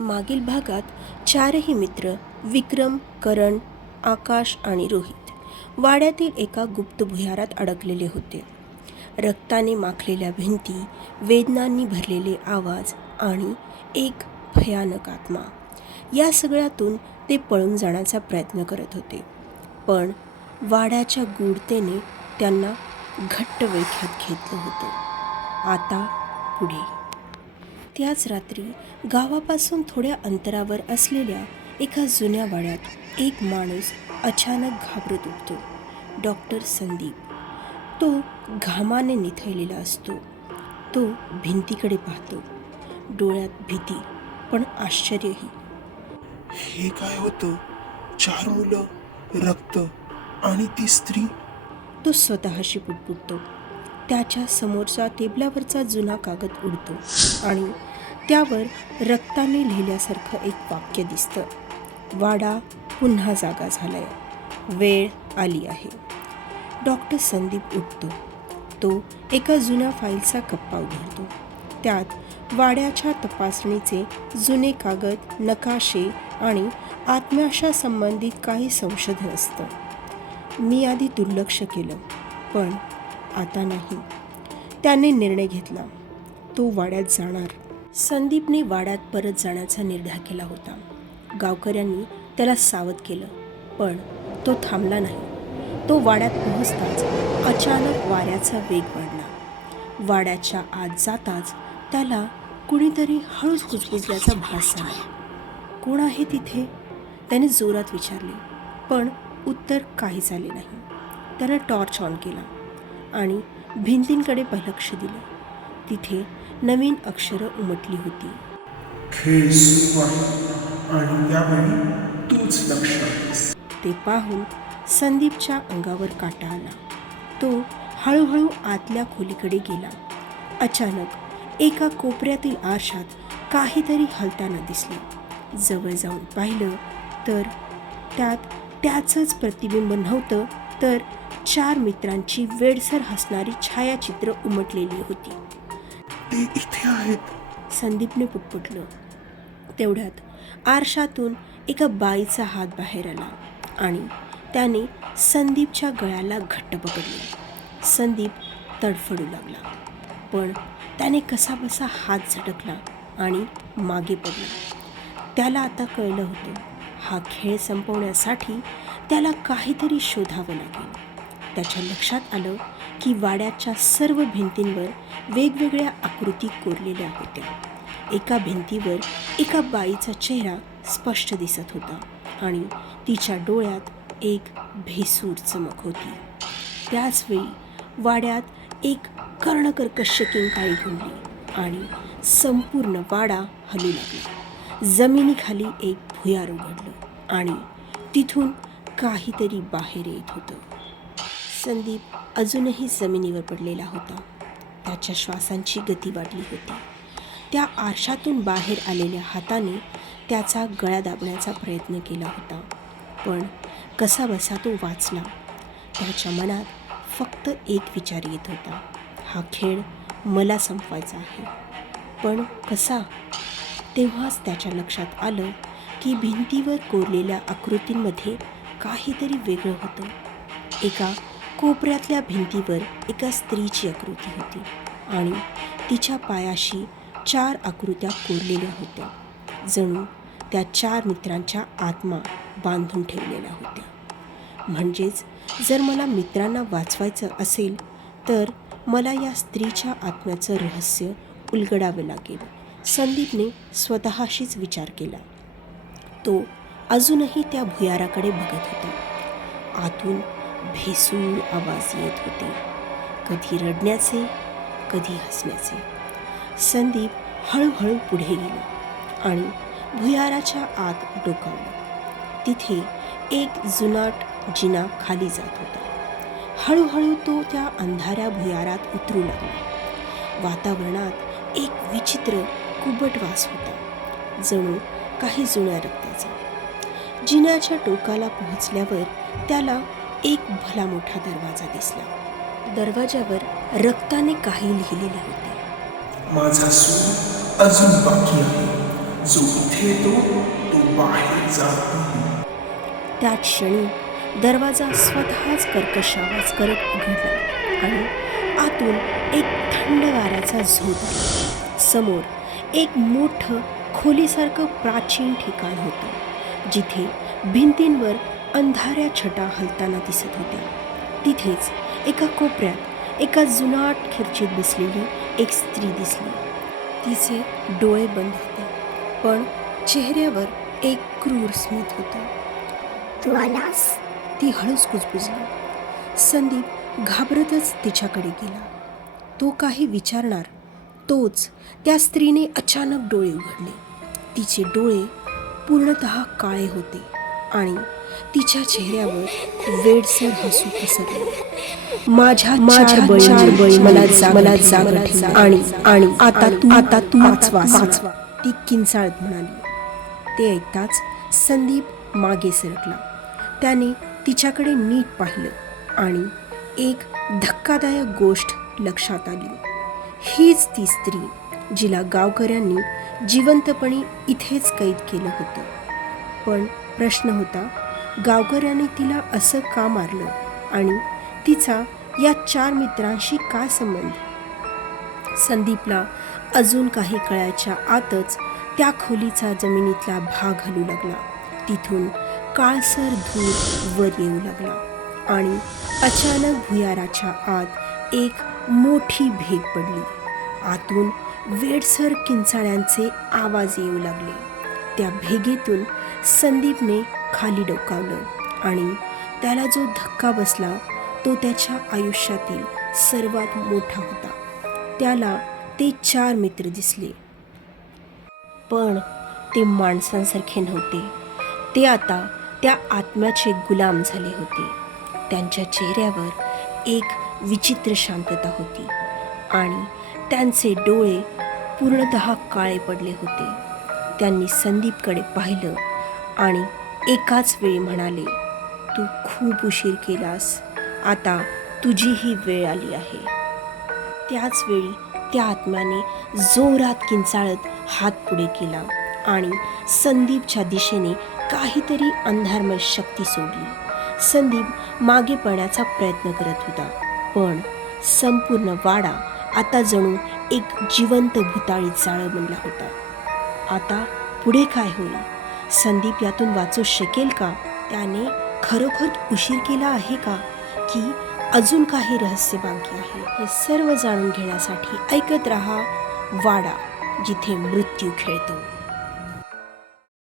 मागील भागात चारही मित्र विक्रम करण आकाश आणि रोहित वाड्यातील एका गुप्त भुयारात अडकलेले होते. रक्ताने माखलेल्या भिंती वेदनांनी भरलेले आवाज आणि एक भयानक आत्मा. या सगळ्यातून ते पळून जाण्याचा प्रयत्न करत होते. पण वाड्याच्या गूढतेने त्यांना घट्ट वेख्यात घेतलं होतं. आता पुढे. त्याच रात्री गावापासून थोड्या अंतरावर असलेल्या एका जुन्या वाड्यात एक माणूस अचानक घाबरत उठतो. डॉक्टर संदीप. तो घामाने निथळलेला असतो. तो भिंतीकडे पाहतो. डोळ्यात भीती पण आश्चर्यही. हे काय होतं? चार मुलं रक्त आणि ती स्त्री? तो स्वतःशी पुटपुटतो. त्याच्या समोरच्या टेबलावरचा जुना कागद उडतो आणि त्यावर रक्ताने लिहिल्यासारखं एक वाक्य दिसतं. वाडा पुन्हा जागा झालाय. वेळ आली आहे. डॉक्टर संदीप उठतो. तो एका जुन्या फाईलचा कप्पा उघडतो. त्यात वाड्याच्या तपासणीचे जुने कागद नकाशे आणि आत्म्याशा संबंधित काही संशोधन असतं. मी आधी दुर्लक्ष केलं पण आता नाही. त्याने निर्णय घेतला. तो वाड्यात जाणार. संदीपने वाड्यात परत जाण्याचा निर्धार केला होता. गावकऱ्यांनी त्याला सावध केलं पण तो थांबला नाही. तो वाड्यात पोहोचताच अचानक वाऱ्याचा वेग वाढला. वाड्याच्या आत जाताच त्याला कुणीतरी हळूच कुजबुजल्याचा भास झाला. कोण आहे तिथे? त्याने जोरात विचारले पण उत्तर काहीच आले नाही. त्याला टॉर्च ऑन केला आणि भिंतींकडे लक्ष दिलं. तिथे नवीन अक्षरं उमटली होती. खेळ सुरू आहे आणि यावेळी तूच लक्ष आहेस ते पाहून संदीपच्या अंगावर काटा आला. तो हळूहळू आतल्या खोलीकडे गेला. अचानक एका कोपऱ्यातील आरशात काहीतरी हलताना दिसलं. जवळ जाऊन पाहिलं तर त्यात त्याचंच प्रतिबिंब नव्हतं तर चार मित्रांची वेडसर हसणारी छायाचित्र उमटलेली होती. ते इथे आहेत. संदीपने पुटपुटलं. तेवढ्यात आरशातून एका बाईचा हात बाहेर आला आणि त्याने संदीपच्या गळ्याला घट्ट पकडले. संदीप तडफडू लागला पण त्याने कसाबसा हात झटकला आणि मागे पडला. त्याला आता कळलं होतं हा खेळ संपवण्यासाठी त्याला काहीतरी शोधावं लागेल. त्याच्या लक्षात आलं की वाड्याच्या सर्व भिंतींवर वेगवेगळ्या आकृती कोरलेल्या होत्या. एका भिंतीवर एका बाईचा चेहरा स्पष्ट दिसत होता आणि तिच्या डोळ्यात एक भेसूर चमक होती. त्याचवेळी वाड्यात एक कर्णकर्कश किंकाळी घुमली आणि संपूर्ण वाडा हलू लागला. जमिनीखाली एक भुयार उघडलं आणि तिथून काहीतरी बाहेर येत होतं. संदीप अजूनही जमिनीवर पडलेला होता. त्याच्या श्वासांची गती वाढली होती. त्या आरशातून बाहेर आलेल्या हाताने त्याचा गळा दाबण्याचा प्रयत्न केला होता. पण कसा बसा तो वाचला. त्याच्या मनात फक्त एक विचार येत होता. हा खेळ मला संपवायचा आहे. पण कसा? तेव्हाच त्याच्या लक्षात आलं की भिंतीवर कोरलेल्या आकृतींमध्ये काहीतरी वेगळं होतं. एका कोपऱ्यातल्या भिंतीवर एका स्त्रीची आकृती होती आणि तिच्या पायाशी चार आकृत्या कोरलेल्या होत्या. जणू त्या चार मित्रांच्या आत्मा बांधून ठेवलेल्या होत्या. म्हणजेच जर मला मित्रांना वाचवायचं असेल तर मला या स्त्रीच्या आत्म्याचं रहस्य उलगडावं लागेल. संदीपने स्वतःशीच विचार केला. तो अजूनही त्या भुयाराकडे बघत होता. आतून भेसूळ आवाज येत होते. कधी रडण्याचे कधी हसण्याचे. संदीप हळूहळू पुढे गेला आणि भुयाराच्या आत डोकावलं. तिथे एक जुनाट जिना खाली जात होता. हळूहळू तो त्या अंधाऱ्या भुयारात उतरू लागला. वातावरणात एक विचित्र कुबट वास होता जणू काही जुन्या रक्ताचा. जिन्याच्या टोकाला पोहोचल्यावर त्याला एक भला मोठा दरवाजा दिसला. दरवाजावर रक्ताने काही लिहिलेले होते. माझा सूर अजून बाकी आहे. जो इथे येतो तो बाहेर जात त्या क्षणी दरवाजा स्वतःच कर्कश आवाज करत उघडला आणि आतून एक थंड वाऱ्याचा झोत समोर एक मोठं खोलीसारखं प्राचीन ठिकाण होतं जिथे भिंतींवर अंधाऱ्या छटा हलताना दिसत होत्या. तिथेच एका कोपऱ्यात एका जुनाट खिरचीत बसलेली एक स्त्री दिसली. तिचे डोळे बंद होते पण चेहऱ्यावर एक क्रूर स्मित होतं. तू आलास ती हळूच कुजबुजली. संदीप घाबरतच तिच्याकडे गेला. तो काही विचारणार तोच त्या स्त्रीने अचानक डोळे उघडले. तिचे डोळे पूर्णत काळे होते आणि तिच्या चेहऱ्यावर वेडसर हसू पसरले. माझ्या माझ्या बळी मला जा मला जाग आणि आणि आता तू आता तू वाचवा. वाचवा. ती किंचाळत म्हणाली. ते ऐकताच संदीप मागे सरकला. त्याने तिच्याकडे नीट पाहिलं आणि एक धक्कादायक गोष्ट लक्षात आली. हीच ती स्त्री जिला गावकऱ्यांनी जिवंतपणे इथेच कैद केलं होतं. पण प्रश्न होता गावकऱ्यांनी तिला असं का मारलं? आणि तिचा या चार मित्रांशी काय संबंध? संदीपला अजून काही कळायच्या आतच त्या खोलीचा जमिनीतला भाग हलू लागला. तिथून काळसर धूर वर येऊ लागला आणि अचानक भुयाराच्या आत एक मोठी भेग पडली. आतून वेडसर किंचाळ्यांचे आवाज येऊ लागले. त्या भेगेतून संदीपने खाली डोकावलं आणि त्याला जो धक्का बसला तो त्याच्या आयुष्यातील सर्वात मोठा होता. त्याला ते चार मित्र दिसले. पण ते माणसांसारखे नव्हते. ते आता त्या आत्म्याचे गुलाम झाले होते. त्यांच्या चेहऱ्यावर एक विचित्र शांतता होती आणि त्यांचे डोळे पूर्णतः काळे पडले होते. त्यांनी संदीपकडे पाहिलं आणि एकाच वेळी म्हणाले तू खूप उशीर केलास. आता तुझी ही वेळ आली आहे. त्याच वेळी त्या आत्म्याने जोरात किंचाळत हात पुढे केला आणि संदीपच्या दिशेने काहीतरी अंधारमय शक्ती सोडली. संदीप मागे पळण्याचा प्रयत्न करत होता पण संपूर्ण वाडा आता जणू एक जिवंत भुताळी जाळं बनला होता. आता पुढे काय होईल? संदीप यातून वाचू शकेल का? त्याने खरोखर उशीर केला आहे का? की अजून काही रहस्य बाकी आहे. हे सर्व जाणून घेण्यासाठी ऐकत रहा वाडा जिथे मृत्यू खेळतो.